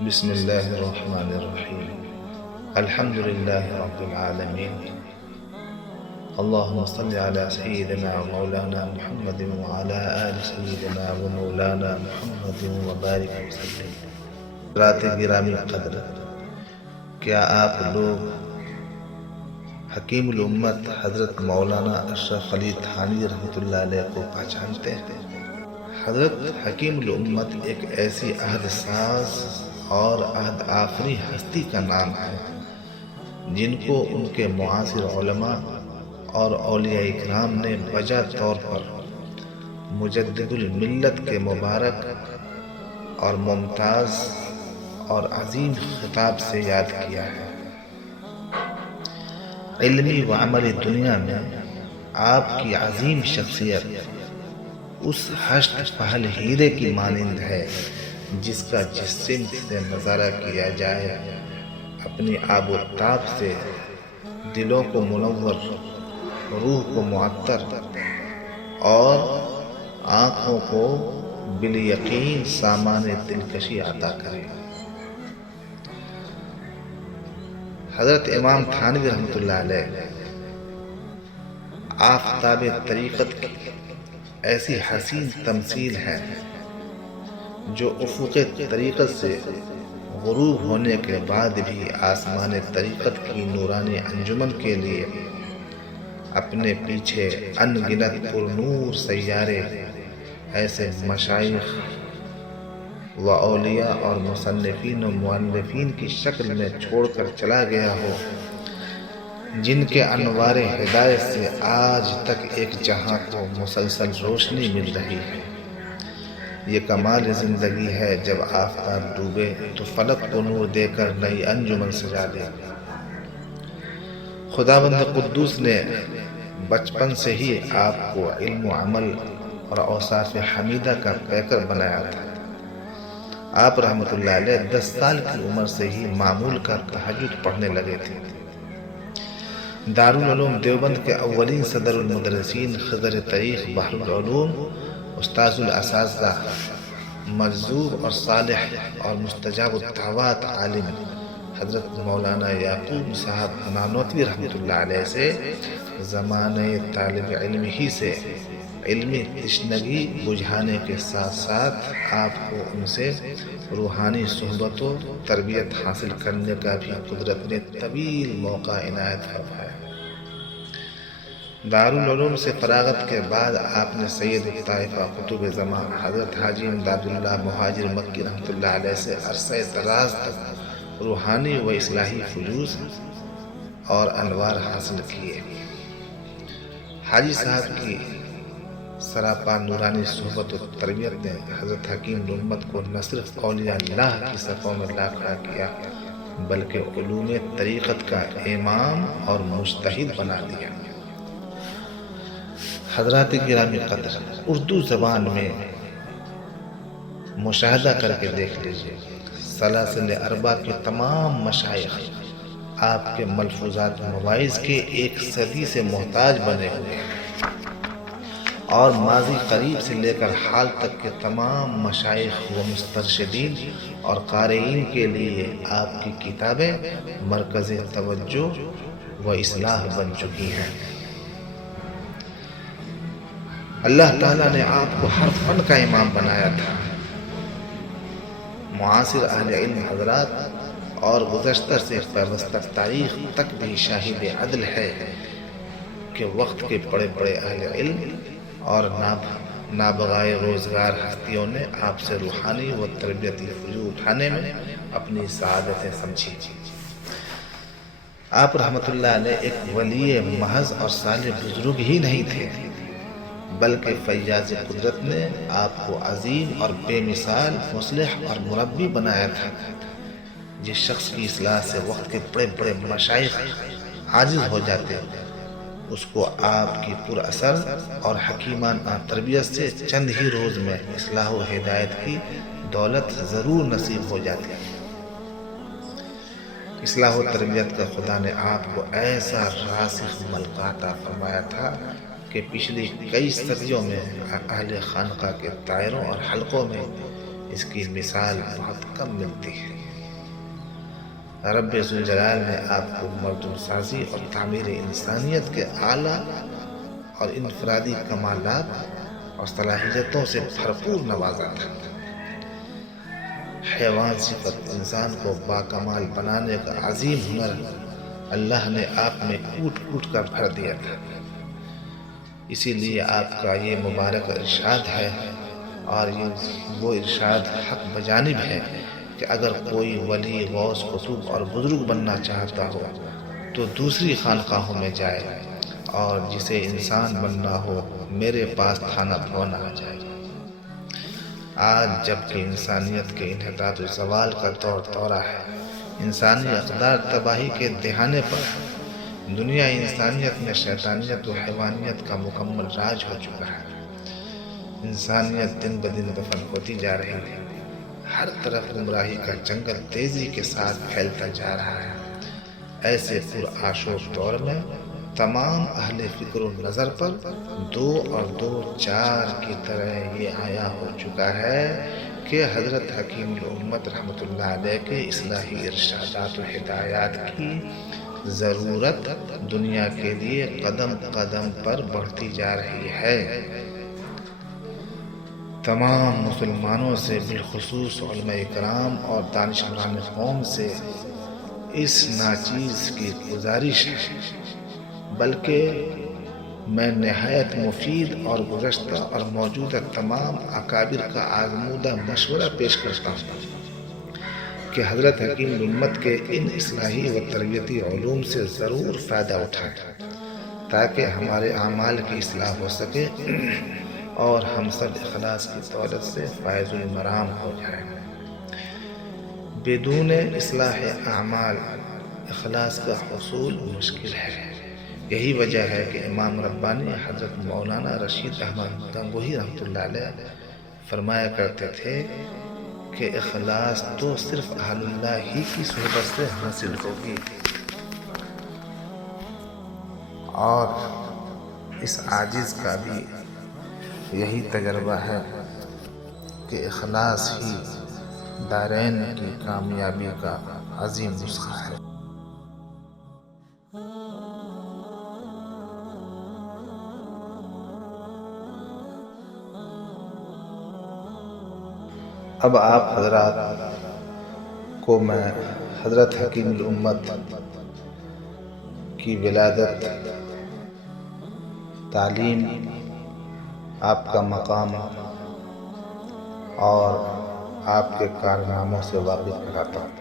بسم الله الرحمن الرحيم. الحمد لله رب العالمين. اللهم صل على سيدنا ومولانا محمد وعلى آل سيدنا ومولانا محمد وبارك وسلم. رات گرامی قدر، کیا آپ لوگ حکیم الامت حضرت مولانا اشرف علی تھانوی رحمۃ اللہ علیہ کو پہچانتے ہیں؟ حضرت حکیم الامت ایک ایسی عہد ساز اور عہد آفری ہستی کا نام ہے جن کو ان کے معاصر علماء اور اولیاء اکرام نے وجہ طور پر مجدد الملت کے مبارک اور ممتاز اور عظیم خطاب سے یاد کیا ہے۔ علمی و عملی دنیا میں آپ کی عظیم شخصیت اس ہشت پہل ہیرے کی مانند ہے جس کا جس سمت سے نظارہ کیا جائے اپنی آب و تاب سے دلوں کو منور، روح کو معطر اور آنکھوں کو بالیقین سامان دلکشی عطا کرے۔ حضرت امام تھانوی رحمۃ اللہ علیہ آفتاب طریقت کی ایسی حسین تمثیل ہے جو افق طریقت سے غروب ہونے کے بعد بھی آسمان طریقت کی نورانی انجمن کے لیے اپنے پیچھے ان گنت پر نور سیارے ایسے مشائخ و اولیاء اور مصنفین و مؤلفین کی شکل میں چھوڑ کر چلا گیا ہو، جن کے انوار ہدایت سے آج تک ایک جہاں کو مسلسل روشنی مل رہی ہے۔ یہ کمال زندگی ہے جب آفتاب ڈوبے تو فلک کو نور دے کر نئی انجمن سجا دے۔ خداوند قدوس نے بچپن سے ہی آپ کو علم و عمل اور اوصاف حمیدہ کا پیکر بنایا تھا۔ آپ رحمۃ اللہ علیہ 10 سال کی عمر سے ہی معمول کا تہجد پڑھنے لگے تھے۔ دارالعلوم دیوبند کے اولین صدر المدرسین خضر تاریخ بحر العلوم، استاذ الاساتذہ، مجذوب اور صالح اور مستجاب الدعوات عالم حضرت مولانا یعقوب صاحب نانوتوی رحمۃ اللہ علیہ سے زمانہ طالب علم ہی سے علمی تشنگی بجھانے کے ساتھ ساتھ آپ کو ان سے روحانی صحبت و تربیت حاصل کرنے کا بھی قدرت نے طویل موقع عنایت فرمایا۔ دارالعلوم سے فراغت کے بعد آپ نے سید الطائفہ قطب زمان حضرت حاجی امداد اللہ مہاجر مکی رحمۃ اللہ علیہ سے عرصہ دراز تک روحانی و اصلاحی فیوز اور انوار حاصل کیے۔ حاجی صاحب کی سراپا نورانی صحبت و تربیت نے حضرت حکیم الامت کو نہ صرف اولیاء اللہ کی صفوں میں لا کھڑا کیا بلکہ علوم طریقت کا امام اور مجتہد بنا دیا۔ حضرات گرامی قدر، اردو زبان میں مشاہدہ کر کے دیکھ لیجیے، سلاسل اربع کے تمام مشائخ آپ کے ملفوظات مواعظ کے ایک صدی سے محتاج بنے ہوئے ہیں، اور ماضی قریب سے لے کر حال تک کے تمام مشائخ و مسترشدین اور قارئین کے لیے آپ کی کتابیں مرکز توجہ و اصلاح بن چکی ہیں۔ اللہ تعالیٰ نے آپ کو ہر فن کا امام بنایا تھا۔ معاصر اہل علم حضرات اور گزشتہ سے پیوستہ تاریخ تک بھی شاہد عدل ہے کہ وقت کے بڑے بڑے اہل علم اور نابغائے روزگار ہستیوں نے آپ سے روحانی و تربیتی فیض اٹھانے میں اپنی سعادتیں سمجھی۔ آپ رحمۃ اللہ علیہ ایک ولی محض اور صالح بزرگ ہی نہیں تھے بلکہ فیاض قدرت نے آپ کو عظیم اور بے مثال مصلح اور مربی بنایا تھا۔ جس شخص کی اصلاح سے وقت کے بڑے بڑے مشائخ عاجز ہو جاتے اس کو آپ کی پر اثر اور حکیمانہ تربیت سے چند ہی روز میں اصلاح و ہدایت کی دولت ضرور نصیب ہو جاتی۔ اصلاح و تربیت کا خدا نے آپ کو ایسا راسخ ملکہ عطا فرمایا تھا کہ پچھلی کئی صدیوں میں اہل خانقاہ کے دائروں اور حلقوں میں اس کی مثال بہت کم ملتی ہے۔ رب ذوالجلال نے آپ کو مردم سازی اور تعمیر انسانیت کے اعلیٰ اور انفرادی کمالات اور صلاحیتوں سے بھرپور نوازا تھا۔ حیوان صفت انسان کو باکمال بنانے کا عظیم ہنر اللہ نے آپ میں کوٹ کوٹ کر بھر دیا تھا۔ اسی لیے آپ کا یہ مبارک ارشاد ہے، اور یہ وہ ارشاد حق بجانب ہے کہ اگر کوئی ولی، غوث، قطب اور بزرگ بننا چاہتا ہو تو دوسری خانقاہوں میں جائے، اور جسے انسان بننا ہو میرے پاس تھانہ بھون آ جائے۔ آج جبکہ انسانیت کے انحطاط و زوال کا دور دورہ ہے، انسانی اقدار تباہی کے دہانے پر ہے، دنیا انسانیت میں شیطانیت و حیوانیت کا مکمل راج ہو چکا ہے۔ انسانیت دن بدن دفن ہوتی جا رہی ہے، ہر طرف گمراہی کا جنگل تیزی کے ساتھ پھیلتا جا رہا ہے۔ ایسے پرآشوب دور میں تمام اہل فکر و نظر پر 2 اور 2 4 کی طرح یہ آیا ہو چکا ہے کہ حضرت حکیم الامت رحمۃ اللہ علیہ کے اصلاحی ارشادات و ہدایات کی ضرورت دنیا کے لیے قدم قدم پر بڑھتی جا رہی ہے۔ تمام مسلمانوں سے، بالخصوص علماء کرام اور دانشوران قوم سے اس ناچیز کی گزارش ہے، بلکہ میں نہایت مفید اور گزشتہ اور موجودہ تمام اکابر کا آزمودہ مشورہ پیش کرتا ہوں کہ حضرت حکیم الامت کے ان اصلاحی و تربیتی علوم سے ضرور فائدہ اٹھائیں، تاکہ ہمارے اعمال کی اصلاح ہو سکے اور ہم سب اخلاص کی دولت سے فائز المرام ہو جائیں۔ بدون اصلاح اعمال اخلاص کا حصول مشکل ہے۔ یہی وجہ ہے کہ امام ربانی حضرت مولانا رشید احمد گنگوہی رحمۃ اللہ علیہ فرمایا کرتے تھے کہ اخلاص تو صرف اہل اللہ ہی کی صحبت سے حاصل ہوگی، اور اس عاجز کا بھی یہی تجربہ ہے کہ اخلاص ہی دارین کی کامیابی کا عظیم نسخہ ہے۔ اب آپ حضرات کو میں حضرت حکیم الامت کی ولادت، تعلیم، آپ کا مقام اور آپ کے کارناموں سے واقف کراتا ہوں،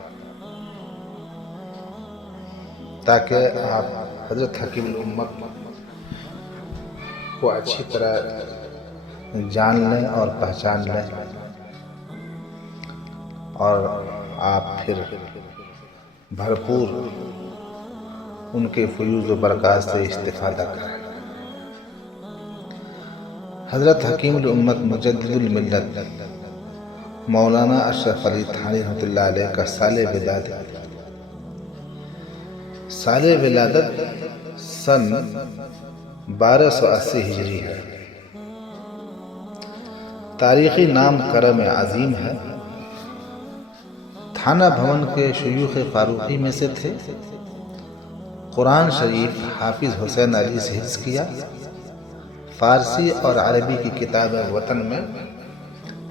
تاکہ آپ حضرت حکیم الامت کو اچھی طرح جان لیں اور پہچان لیں، اور آپ پھر بھرپور ان کے فیوز و برکات سے استفادہ کریں۔ حضرت حکیم الامت مجدد الملت مولانا اشرف علی تھانوی رحمۃ اللہ علیہ کا سال ولادت سن 1280 ہجری ہے۔ تاریخی نام کرم عظیم ہے۔ تھانہ بھون کے شیوخ فاروقی میں سے تھے۔ قرآن شریف حافظ حسین علی سے حفظ کیا۔ فارسی اور عربی کی کتابیں وطن میں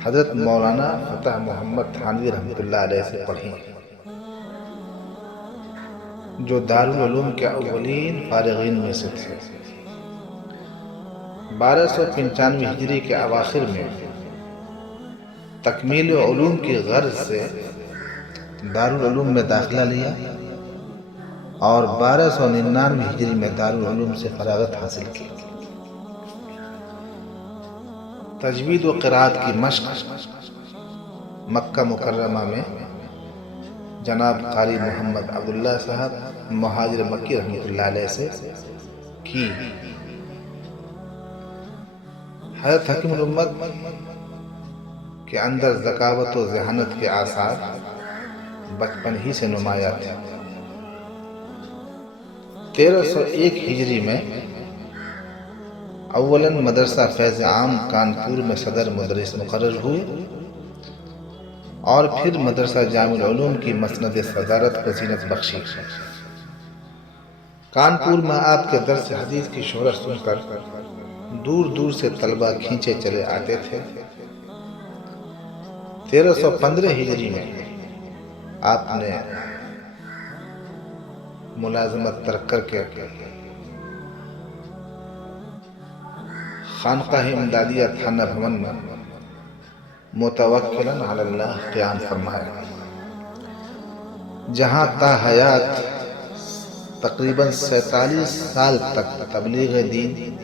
حضرت مولانا فتح محمد تھانوی رحمۃ اللہ علیہ سے پڑھی، جو دارالعلوم کے اولین فارغین میں سے تھے۔ 1295 ہجری کے اواخر میں تکمیل علوم کی غرض سے دارالعلوم میں داخلہ لیا، اور 1299 ہجری میں دارالعلوم سے فراغت حاصل کی۔ تجوید و قرات کی مشق مکہ مکرمہ میں جناب قاری محمد عبداللہ صاحب مہاجر مکی رحمۃ اللہ علیہ سے کی۔ حضرت حکیم الامت کے اندر ذکاوت و ذہانت کے آثار بچپن ہی سے نمایاں تھے۔ 1301 ہجری میں اولاً مدرسہ فیض عام کانپور میں صدر مدرس مقرر ہوئے، اور پھر مدرسہ جامع العلوم کی مسند صدارت کو زینت بخشی۔ کانپور میں آپ کے درس حدیث کی شہرت سن کر دور دور سے طلبہ کھینچے چلے آتے تھے۔ 1315 ہجری میں آپ نے ملازمت ترک کر کے خانقاہ امدادیہ تھانہ بھون میں متوکلاً علی اللہ قیام فرمایا، جہاں تا حیات تقریباً 47 سال تک تبلیغ دین،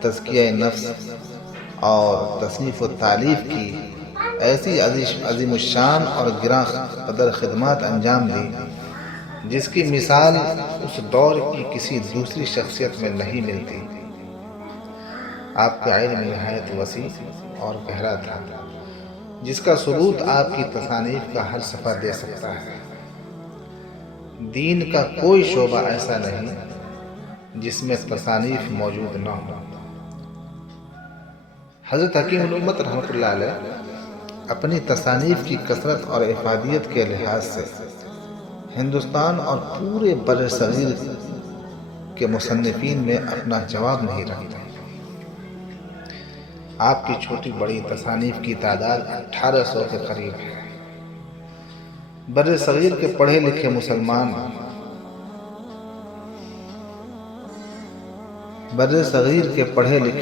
تزکیہ نفس اور تصنیف و تالیف کی ایسی عظیم الشان اور گراں قدر خدمات انجام دی جس کی مثال اس دور کی کسی دوسری شخصیت میں نہیں ملتی۔ آپ کا علم نہایت وسیع اور گہرا تھا، جس کا ثبوت آپ کی تصانیف کا ہر صفحہ دے سکتا ہے۔ دین کا کوئی شعبہ ایسا نہیں جس میں تصانیف موجود نہ ہو۔ حضرت حکیم الامت رحمۃ اللہ علیہ اپنی تصانیف کی کثرت اور افادیت کے لحاظ سے ہندوستان اور پورے بر صغیر کے مصنفین میں اپنا جواب نہیں رکھتے۔ آپ کی چھوٹی بڑی تصانیف کی تعداد 1800 کے قریب ہے۔ بر صغیر کے پڑھے لکھے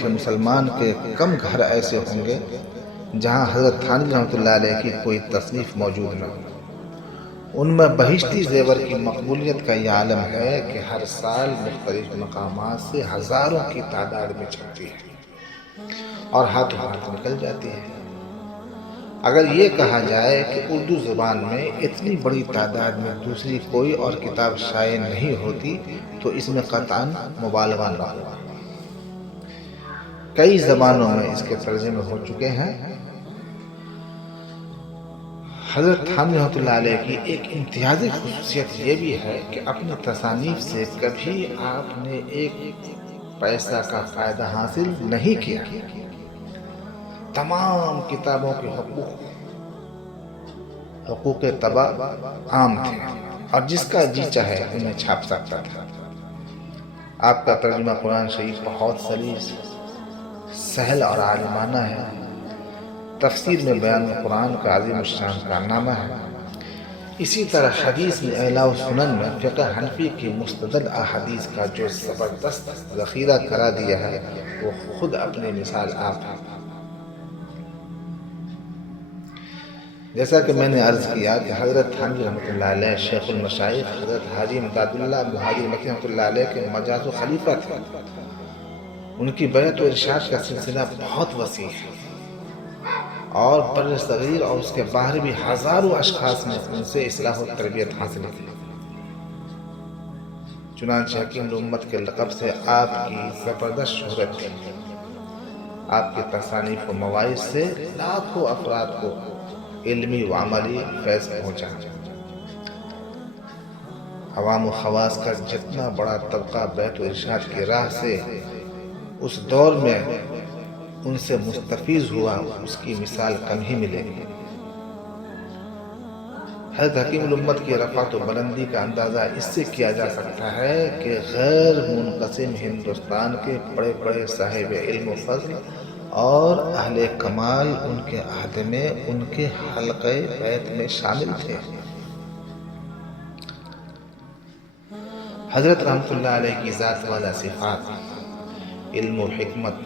مسلمان کے کم گھر ایسے ہوں گے جہاں حضرت تھانوی رحمۃ اللہ علیہ کی کوئی تصنیف موجود نہ ہو۔ ان میں بہشتی زیور کی مقبولیت کا یہ عالم ہے کہ ہر سال مختلف مقامات سے ہزاروں کی تعداد میں چھپتی ہے اور ہاتھوں ہاتھ نکل جاتی ہے۔ اگر یہ کہا جائے کہ اردو زبان میں اتنی بڑی تعداد میں دوسری کوئی اور کتاب شائع نہیں ہوتی تو اس میں قطعاً مبالغہ نہ ہوگا۔ کئی زبانوں میں اس کے ترجمے ہو چکے ہیں۔ حضرت تھانوی رحمۃ اللہ علیہ کی ایک امتیازی خصوصیت یہ بھی ہے کہ اپنی تصانیف سے کبھی آپ نے ایک پیسہ کا فائدہ حاصل نہیں کیا۔ تمام کتابوں کے حقوق طبع عام تھے اور جس کا جی چاہے انہیں چھاپ سکتا تھا۔ آپ کا ترجمہ قرآن شریف بہت سلیس، سہل اور عالمانہ ہے۔ تفسیر میں بیان قرآن کا عظیم الشان کارنامہ ہے۔ اسی طرح حدیث میں اعلیٰ سنن میں فقہ حنفی کی مستدل احادیث کا جو زبردست ذخیرہ کرا دیا ہے وہ خود اپنی مثال آپ ہے۔ جیسا کہ میں نے عرض کیا کہ حضرت تھانوی رحمۃ اللہ علیہ شیخ المشائخ حضرت حاجی امداد اللہ مہاجر مکی رحمۃ اللہ علیہ کے مجاز و خلیفہ تھے۔ ان کی بیعت و ارشاد کا سلسلہ بہت وسیع ہے اور بر صغیر اور اس کے باہر بھی ہزاروں اشخاص نے ان سے اصلاح و تربیت حاصل کی۔ چنانچہ حکیم الامت کے لقب سے آپ کی زبردست شہرت تھی۔ آپ کی تصانیف و مواعظ سے لاکھوں افراد کو علمی و عملی فیض پہنچا۔ عوام و خواص کا جتنا بڑا طبقہ بیعت و ارشاد کی راہ سے اس دور میں ان سے مستفیض ہوا، اس کی مثال کم ہی ملے گی۔ حضرت حکیم الامت کی رفعت و بلندی کا اندازہ اس سے کیا جا سکتا ہے کہ غیر منقسم ہندوستان کے بڑے بڑے صاحب علم و فضل اور اہل کمال ان کے عہد میں ان کے حلقہ بیعت میں شامل تھے۔ حضرت رحمۃ اللہ علیہ کی ذات والا صفات، علم و حکمت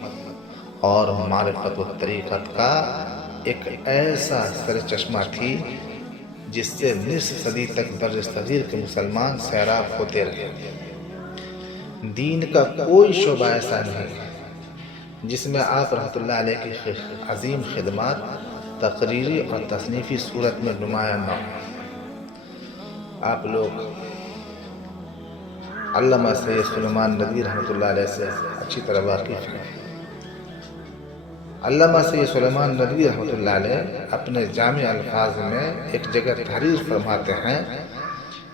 اور معرفت و طریقت کا ایک ایسا سرچشمہ تھی جس سے نصف صدی تک بر صغیر کے مسلمان سیراب ہوتے رہے۔ دین کا کوئی شعبہ ایسا نہیں جس میں آپ رحمۃ اللہ علیہ کی عظیم خدمات تقریری اور تصنیفی صورت میں نمایاں نہ ہوں۔ آپ لوگ علامہ سید سلیمان ندوی رحمۃ اللہ علیہ سے اچھی طرح واقف ہیں۔ علامہ سید سلیمان ندوی رحمۃ اللہ علیہ اپنے جامع الفاظ میں ایک جگہ تحریر فرماتے ہیں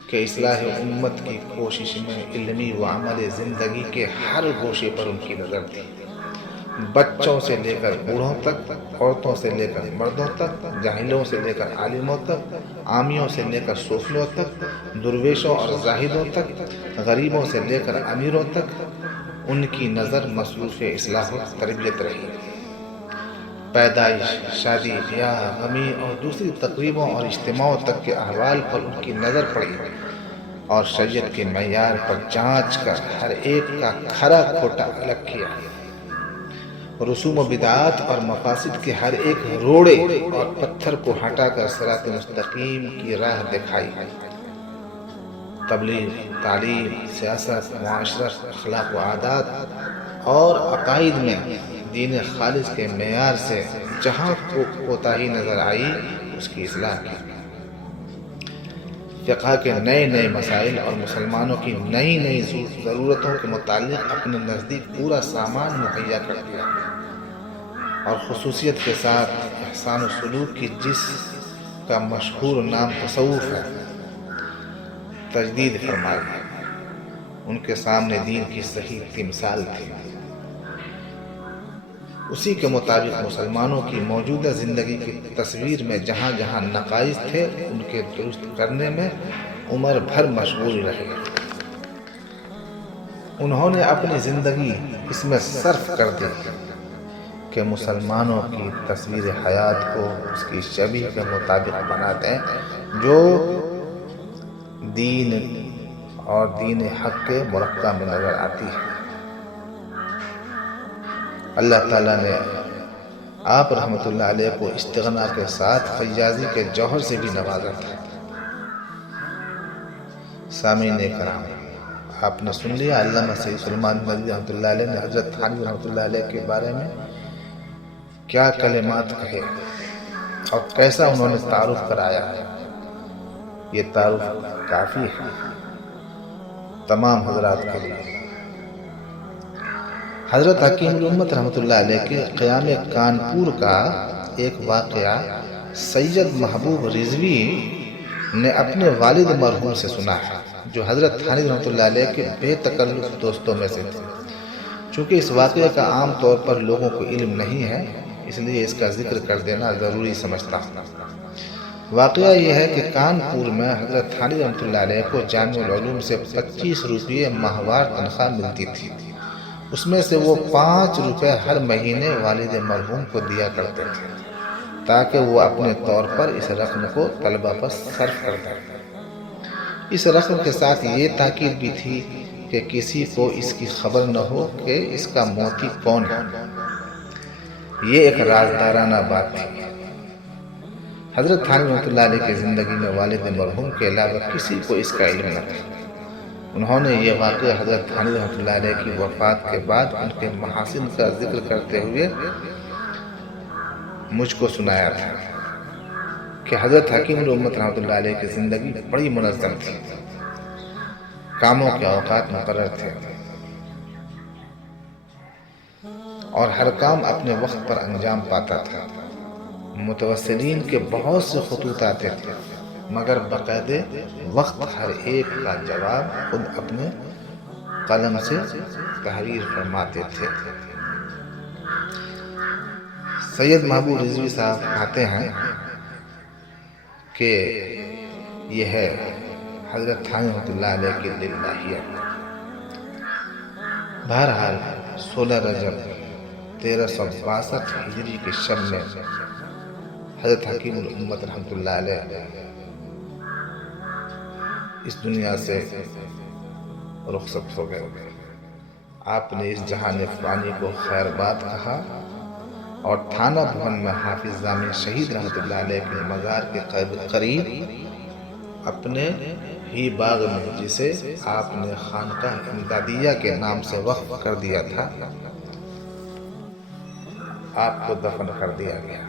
کہ اصلاح امت کی کوشش میں علمی و عملی زندگی کے ہر گوشے پر ان کی نظر تھی بچوں سے لے کر بوڑھوں تک، عورتوں سے لے کر مردوں تک، جاہلوں سے لے کر عالموں تک، عامیوں سے لے کر صوفیوں تک، درویشوں اور زاہدوں تک، غریبوں سے لے کر امیروں تک، ان کی نظر مصروف اصلاح و تربیت رہی۔ پیدائش، شادی بیاہ، غمی اور دوسری تقریبوں اور اجتماعوں تک کے احوال پر ان کی نظر پڑی اور شریعت کے معیار پر جانچ کر ہر ایک کا کھرا کھوٹا الگ کیا، رسوم و بدعات اور مفاسد کے ہر ایک روڑے اور پتھر کو ہٹا کر صراط مستقیم کی راہ دکھائی۔ تبلیغ، تعلیم، سیاست، معاشرت، اخلاق و عادات اور عقائد میں دین خالص کے معیار سے جہاں کوتاہی نظر آئی اس کی اصلاح کی۔ فقہ کے نئے نئے مسائل اور مسلمانوں کی نئی نئی ضرورتوں کے متعلق اپنے نزدیک پورا سامان مہیا کر دیا، اور خصوصیت کے ساتھ احسان و سلوک کی جس کا مشہور نام تصوف ہے، تجدید فرمائی۔ ان کے سامنے دین کی صحیح تمثال تھی۔ اسی کے مطابق مسلمانوں کی موجودہ زندگی کی تصویر میں جہاں جہاں نقائص تھے ان کے درست کرنے میں عمر بھر مشغول رہے۔ انہوں نے اپنی زندگی اس میں صرف کر دی کہ مسلمانوں کی تصویر حیات کو اس کی شبیہ کے مطابق بنا دیں جو دین اور دین حق کے مرقع میں نظر آتی ہے۔ اللہ تعالیٰ نے آپ رحمۃ اللہ علیہ کو استغنا کے ساتھ فیاضی کے جوہر سے بھی نوازا تھا۔ سامعین کرام، آپ نے سن لیا علامہ سید سلیمان ندوی رحمۃ اللہ علیہ نے حضرت تھانوی رحمۃ اللہ علیہ کے بارے میں کیا کلمات کہے اور کیسا انہوں نے تعارف کرایا۔ یہ تعارف کافی ہے تمام حضرات کے لیے۔ حضرت حکیم الامت رحمۃ اللہ علیہ کے قیام کانپور کا ایک واقعہ سید محبوب رضوی نے اپنے والد مرحوم سے سنا ہے، جو حضرت تھانوی رحمۃ اللہ علیہ کے بے تکلف دوستوں میں سے تھے۔ چونکہ اس واقعے کا عام طور پر لوگوں کو علم نہیں ہے، اس لیے اس کا ذکر کر دینا ضروری سمجھتا ہوں۔ واقعہ یہ ہے کہ کانپور میں حضرت تھانوی رحمۃ اللہ علیہ کو جامع العلوم سے 25 روپے ماہوار تنخواہ ملتی تھی۔ اس میں سے وہ 5 روپے ہر مہینے والد مرحوم کو دیا کرتے تھے تاکہ وہ اپنے طور پر اس رقم کو طلبہ پر صرف کر دیں۔ اس رقم کے ساتھ یہ تاکید بھی تھی کہ کسی کو اس کی خبر نہ ہو کہ اس کا موتی کون ہے۔ یہ ایک رازدارانہ بات تھی۔ حضرت تھانوی رحمۃ اللہ علیہ کی زندگی میں والد مرحوم کے علاوہ کسی کو اس کا علم نہ تھا۔ انہوں نے یہ واقعہ حضرت تھانوی رحمۃ اللہ علیہ کی وفات کے بعد ان کے محاسن کا ذکر کرتے ہوئے مجھ کو سنایا تھا کہ حضرت حکیم الامت رحمۃ اللہ علیہ کی زندگی بڑی منظم تھی، کاموں کے اوقات مقرر تھے اور ہر کام اپنے وقت پر انجام پاتا تھا۔ متوسلین کے بہت سے خطوط آتے تھے، مگر باقاعدہ وقت ہر ایک کا جواب خود اپنے قلم سے تحریر فرماتے تھے۔ سید محبوب رضوی صاحب کہتے ہیں کہ یہ ہے حضرت تھانوی رحمۃ اللہ علیہ کی للہیت۔ بہرحال 16 رجب 1362 ہجری کے شب میں حضرت حکیم الامت رحمۃ اللہ علیہ اس دنیا سے رخصت ہو گئے۔ آپ نے اس جہان فانی کو خیر بات کہا اور تھانہ بھون میں حافظ ضامن شہید رحمۃ اللہ علیہ کے مزار کے قریب اپنے ہی باغ میں، جسے آپ نے خانقاہ امدادیہ کے نام سے وقف کر دیا تھا، آپ کو دفن کر دیا گیا۔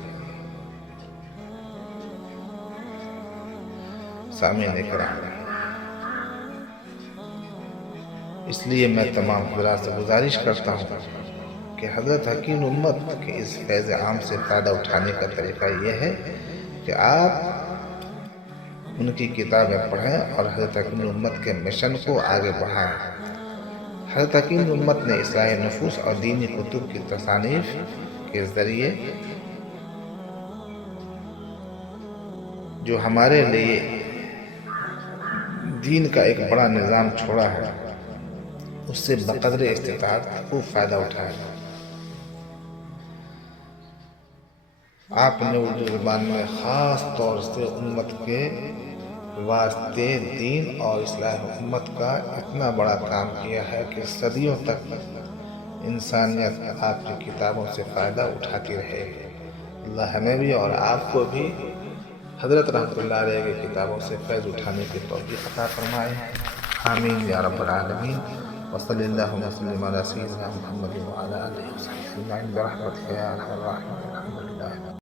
سامعین کرام، اس لیے میں تمام حضرات سے گزارش کرتا ہوں کہ حضرت حکیم امت کے اس فیض عام سے فائدہ اٹھانے کا طریقہ یہ ہے کہ آپ ان کی کتابیں پڑھیں اور حضرت حکیم امت کے مشن کو آگے بڑھائیں۔ حضرت حکیم امت نے اصلاح نفوس اور دینی کتب کی تصانیف کے ذریعے جو ہمارے لیے دین کا ایک بڑا نظام چھوڑا ہے اس سے بقدر استطاعت خوب فائدہ اٹھایا۔ آپ نے اردو زبان میں خاص طور سے امت کے واسطے دین اور اصلاح امت کا اتنا بڑا کام کیا ہے کہ صدیوں تک انسانیت آپ کی کتابوں سے فائدہ اٹھاتی رہے گی۔ اللہ ہمیں بھی اور آپ کو بھی حضرت رحمۃ اللہ علیہ کی کتابوں سے فیض اٹھانے کی توفیق عطا فرمائے، آمین یا رب العالمین۔ وصلی اللہ وسلم علی سیدنا محمد وعلی آلہ وصحبہ اجمعین برحمتک یا ارحم الراحمین۔ الحمد للہ۔